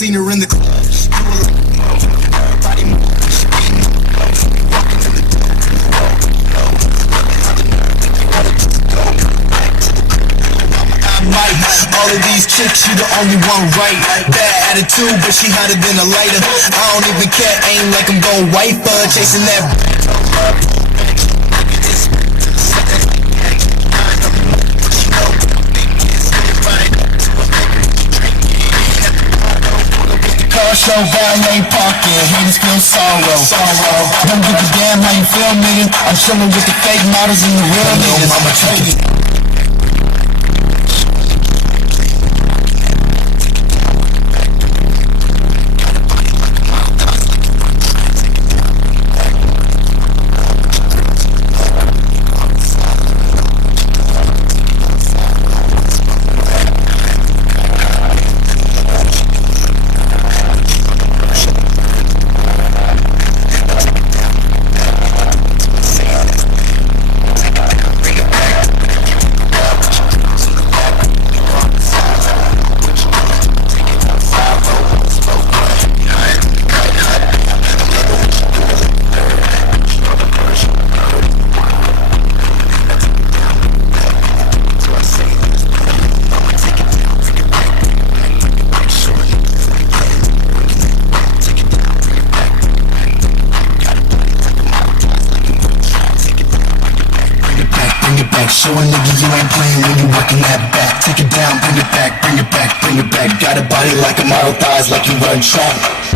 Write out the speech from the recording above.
Seen her in the club. Everybody move. All of these chicks, you the only one right. Bad attitude, but she hotter than a lighter. I don't even care, aim like I'm gon' wipe her. Chasing that car show, valet parking, haters feel sorrow. Don't give a damn how you feel, nigga. I'm chillin' with the fake models and the real niggas. I'ma take it. Show a nigga you ain't playing when you working that back. Take it down, bring it back, bring it back, bring it back. Got a body like a model, thighs like you run track.